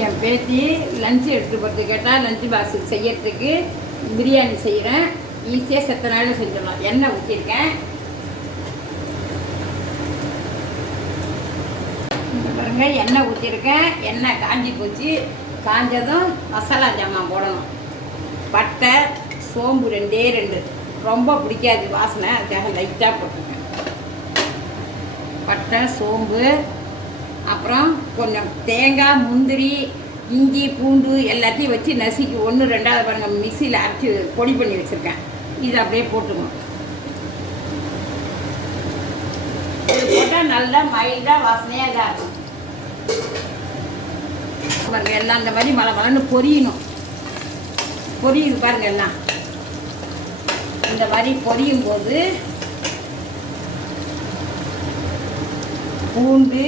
என் பேத்தி லஞ்சு எடுத்து போகிறது கேட்டால் லஞ்சு பாக்ஸ் செய்யறதுக்கு பிரியாணி செய்கிறேன் ஈஸியாக செத்த நாளில் செஞ்சிடலாம். எண்ணெய் ஊற்றிருக்கேன் பாருங்க எண்ணெய் ஊற்றிருக்கேன் எண்ணெய் காஞ்சி போச்சு. காஞ்சதும் மசாலா ஜாமான் போடணும். பட்டை சோம்பு ரெண்டே ரெண்டு. ரொம்ப பிடிக்காது வாசனை. அதுக்காக லைட்டாக போட்டிருக்கேன். பட்டை சோம்பு அப்புறம் கொஞ்சம் தேங்காய் முந்திரி இஞ்சி பூண்டு எல்லாத்தையும் வச்சு நசுக்கி ஒன்று ரெண்டாவது பாருங்க மிக்சியில் அரைச்சி பொடி பண்ணி வச்சுருக்கேன். இது அப்படியே போட்டுக்கணும். இது போட்டால் நல்லா மைல்டாக வாசனையாக இதாக இருக்கும். பாருங்க எல்லாம் இந்த மாதிரி மழை மழைன்னு பொரியணும். பொரியுது பாருங்க எல்லாம். இந்த மாதிரி பொரியும் போது பூண்டு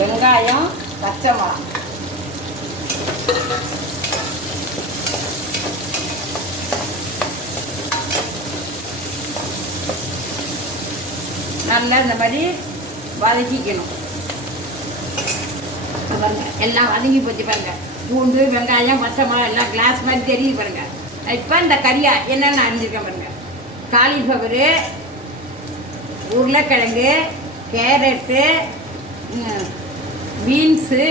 வெங்காயம் பச்சை மிளகாய் நல்லா இந்த மாதிரி வதக்கிக்கணும். பாருங்க எல்லாம் வதங்கி போச்சு பாருங்க. பூண்டு வெங்காயம் பச்சை மிளகா எல்லாம் கிளாஸ் மாதிரி தெரியுது பாருங்க. இப்போ இந்த கறியா என்னென்ன அறிஞ்சிருக்கேன் பாருங்க. காலிஃப்ளவரு உருளைக்கிழங்கு கேரட்டு பீன்ஸு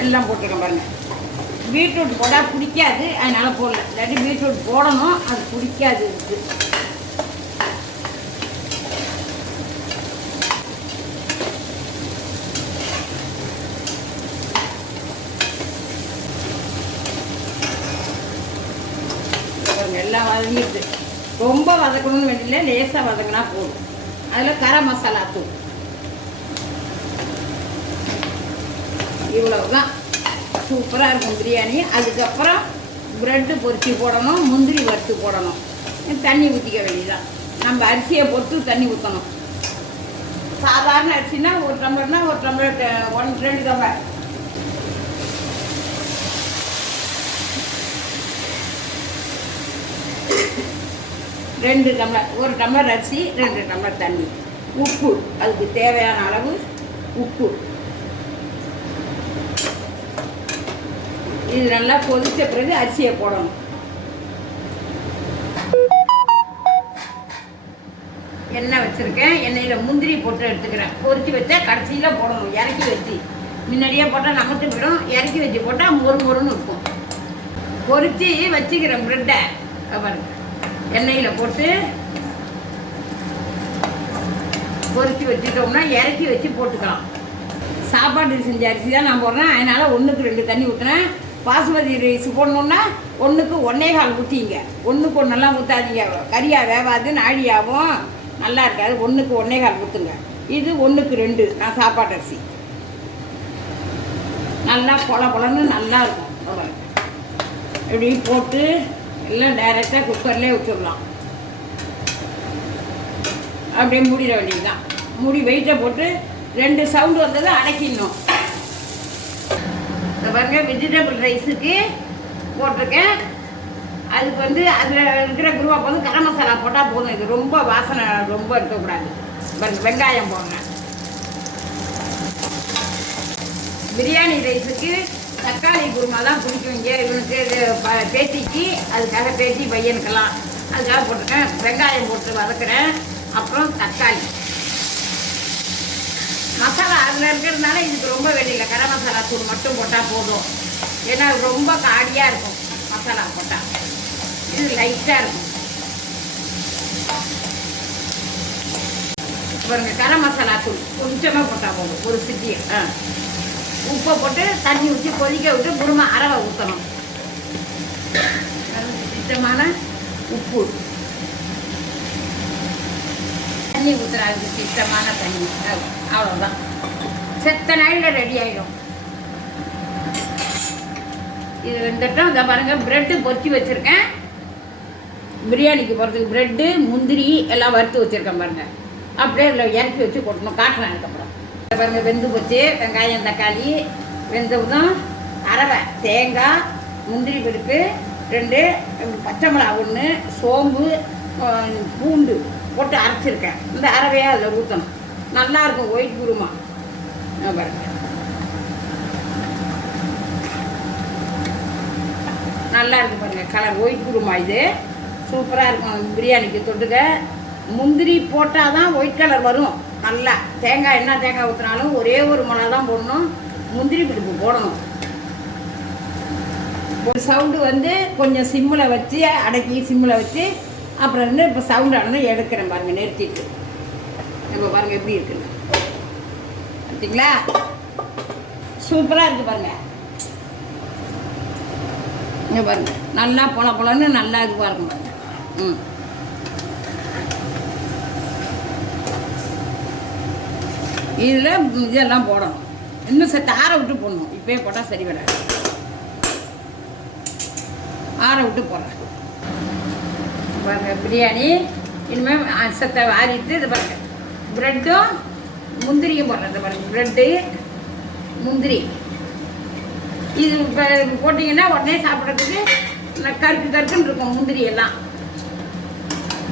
எல்லாம் போட்டிருக்கேன் பாருங்க. பீட்ரூட் போட்டால் பிடிக்காது அதனால போடல. இல்லாட்டி பீட்ரூட் போடணும் அது பிடிக்காது இருக்கு எல்லாம் வதங்கிடுது. ரொம்ப வதக்கணும்னு வேண்டியல லேசாக வதங்கினா போதும். அதில் கரம் மசாலா தூள். இவ்வளவுதான். சூப்பராக இருக்கும் பிரியாணி. அதுக்கப்புறம் ப்ரெட்டு பொரிச்சு போடணும் முந்திரி வறுத்து போடணும். தண்ணி ஊற்றிக்க வேண்டியதான் நம்ம அரிசியை பொறுத்து தண்ணி ஊற்றணும் சாதாரண அரிசினா ஒரு டம்ளர்னா ஒரு டம்ளர் ட- ஒன் ரெண்டு டம்ளர். ரெண்டு டம்ளர் ஒரு டம்ளர் அரிசி ரெண்டு டம்ளர் தண்ணி. உப்பு அதுக்கு தேவையான அளவு உப்பு. இது நல்லா கொதித்த பிறகு அரிசியை போடணும். எண்ணெய் வச்சுருக்கேன். எண்ணெயில் முந்திரி போட்டு எடுத்துக்கிறேன். பொறிச்சு வச்சா கடைசியில் போடணும். இறக்கி வச்சு. முன்னாடியே போட்டால் நமத்து போயிடும். இறக்கி வச்சு போட்டால் மொறு மொறுன்னு இருக்கும். பொறிச்சு வச்சுக்கிறேன் ப்ரெட்டை பாருங்க. எண்ணெயில் போட்டு பொறிச்சு வச்சுட்டோம்னா இறக்கி வச்சு போட்டுக்கலாம். சாப்பாடு செஞ்ச அரிசி தான் நான் போடுறேன். அதனால் ஒன்றுக்கு ரெண்டு தண்ணி ஊற்றுறேன் பாசுமதி ரைஸ் போடணுன்னா ஒன்றுக்கு ஒன்னே கால் ஊற்றிங்க ஒன்றுக்கு ஒன்றெல்லாம் ஊற்றாதீங்க கறியாக வேவாது நாழியாகவும் நல்லா இருக்காது. ஒன்றுக்கு ஒன்னே கால் ஊற்றுங்க இது ஒன்றுக்கு ரெண்டு. நான் சாப்பாட்டு அரிசி. நல்லா பொல பொலன்னு நல்லா இருக்கும். அவ்வளோ. இப்படி போட்டு எல்லாம் டைரெக்டாக குக்கர்லேயே விட்டுடலாம் அப்படியே மூடிட வேண்டியதுதான். மூடி வெயிட்டை போட்டு ரெண்டு சவுண்டு வந்ததை அடக்கிடணும். இந்த பாருங்க வெஜிடபிள் ரைஸுக்கு போட்டிருக்கேன். அதுக்கு வந்து அதில் இருக்கிற குருவாக்கு வந்து கரம் மசாலா போட்டால் போதும். இது ரொம்ப வாசனை ரொம்ப இருக்கக்கூடாது. வெங்காயம் போடுங்க. பிரியாணி ரைஸுக்கு தக்காளி குருமா தான் பிடிக்கும் இங்கே. இவனுக்கு இது ப- பேத்திக்கு அதுக்காக பேத்தி பையனுக்கெல்லாம் அதுக்காக போட்டிருக்கேன். வெங்காயம் போட்டு வதக்குறேன். அப்புறம் தக்காளி. அதில் இருக்கிறதுனால இதுக்கு ரொம்ப வெளியில் கரம் மசாலா தூள் மட்டும் போட்டால் போதும். ஏன்னா ரொம்ப காடியாக இருக்கும் மசாலா போட்டால் இது லைட்டாக இருக்கும். பாருங்க கரம் மசாலா தூள் கொஞ்சமாக போட்டால் போதும் ஒரு சிட்டியை. ஆ. உப்பை போட்டு தண்ணி ஊற்றி கொதிக்க விட்டு குருமா அரவை ஊற்றணும் சுத்தமான உப்பு. தண்ணி ஊற்றுறாங்க சுத்தமான தண்ணி. அவ்வளோ- அவ்வளோதான் செத்த நாளில் ரெடி ஆகிடும் இது வந்துட்டோம் இதை பாருங்கள் ப்ரெட்டு பொத்தி வச்சுருக்கேன். பிரியாணிக்கு போகிறதுக்கு ப்ரெட்டு முந்திரி எல்லாம் வறுத்து வச்சுருக்கேன் பாருங்கள் அப்படியே இதில் இறக்கி வச்சு கொட்டணும் காட்டுறேன் அதுக்கப்புறம். இதை பாருங்கள் வெந்து போச்சு. வெங்காயம் தக்காளி வெந்ததும் அரவை தேங்காய் முந்திரி பருப்பு ரெண்டு பச்சை மிளகா ஒன்று சோம்பு பூண்டு போட்டு அரைச்சிருக்கேன். இந்த அரவையாக அதில் ஊற்றணும் நல்லாயிருக்கும் ஒயிட் குருமா. பாருங்க. நல்லா இருக்குது பாருங்கள் கலர் ஒயிட் குருமா இது. சூப்பராக இருக்கும். பிரியாணிக்கு தொட்டுக்க. முந்திரி போட்டால் தான் ஒயிட் கலர் வரும். நல்லா. தேங்காய் என்ன தேங்காய் ஊற்றினாலும் ஒரே ஒரு மிளகா தான் போடணும். முந்திரி பிடிப்பு போடணும். ஒரு சவுண்டு வந்து கொஞ்சம் சிம்மில் வச்சு அடக்கி சிம்மில் வச்சு அப்புறம் வந்து இப்போ சவுண்டு ஆனால் எடுக்கிறேன் பாருங்கள் நிறுத்திட்டு. நம்ம பாருங்கள் எப்படி இருக்குன்னு. பார்த்தீங்களா சூப்பராக இருக்குது பாருங்கள் இங்கே பாருங்கள் நல்லா பொல பொலன்னு நல்லா இது பாருங்க. பாருங்க ம். இதில் இதெல்லாம் போடணும். இன்னும் சத்து ஆற விட்டு போடணும். இப்போயே போட்டால் சரி வராது. ஆற விட்டு போடுறேன் பாருங்கள் பிரியாணி. இனிமேல் சத்தை ஆறிட்டு இது பாருங்கள் ப்ரெட்டும் முந்திரியும் போடுறது பாருங்கள் பாருங்க. ப்ரெட்டு முந்திரி. இது இப்போ போட்டிங்கன்னா உடனே சாப்பிட்றதுக்கு கருக்கு கருக்குன்னு இருக்கும் முந்திரி எல்லாம்.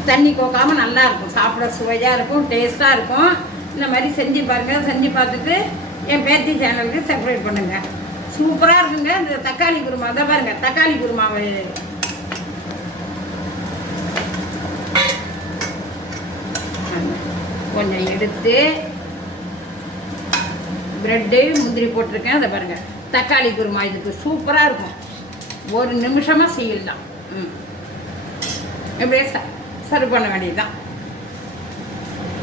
தண்ணி கோக்காமல் நல்லாயிருக்கும் சாப்பிட சுவையாக இருக்கும் டேஸ்ட்டாக இருக்கும். இந்த மாதிரி செஞ்சு பாருங்கள் செஞ்சு பார்த்துட்டு என் பேத்தி சேனலுக்கு செப்பரேட் பண்ணுங்கள் சூப்பராக இருக்குங்க. இந்த தக்காளி குருமா. தான் பாருங்க தக்காளி குருமாவை. கொஞ்சம் எடுத்து ப்ரெட்டு முந்திரி போட்டிருக்கேன். அதை பாருங்கள் தக்காளி குருமா. இதுக்கு சூப்பராக இருக்கும். ஒரு நிமிஷமாக செய்யலாம். ம். இப்படியே ச சர்வ் பண்ண வேண்டியதுதான்.